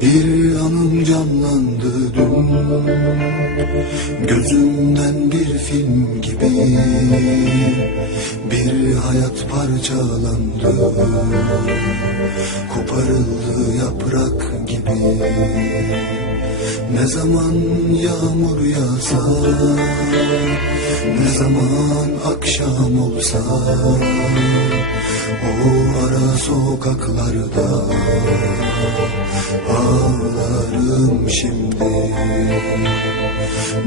Bir anım canlandı dün. Gözümden bir film gibi Bir hayat parçalandı. Koparıldı yaprak gibi. Ne zaman yağmur yağsa Ne zaman akşam olsa O ara sokaklarda Ağlarım şimdi.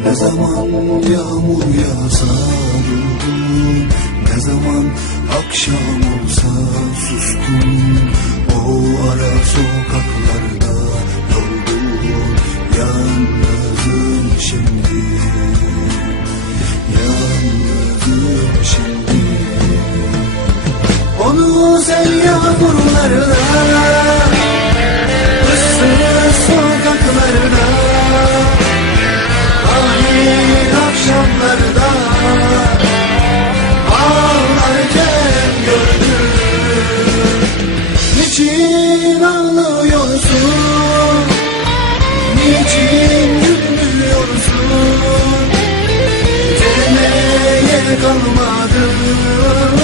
Ne zaman yağmur yağsa Ne zaman akşam olsa sustum O ara sokaklarda Onu sen yağmurlarda Issız sokaklarda. Ahir akşamlarda. Ağlarken gördüm. Niçin ağlıyorsun? Niçin gülmüyorsun? Demeye kalmadı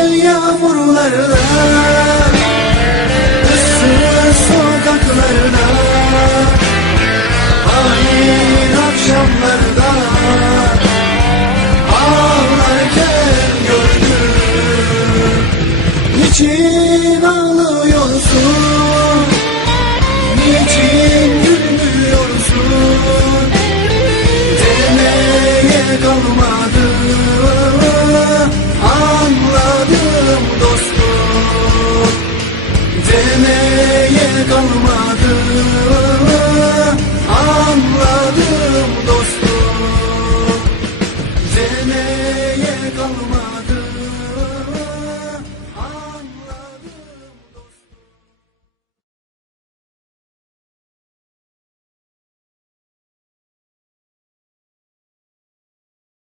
Sen yağmurlarda Isır sokaklarda Hain akşamlarda Ağlarken gördüm. Niçin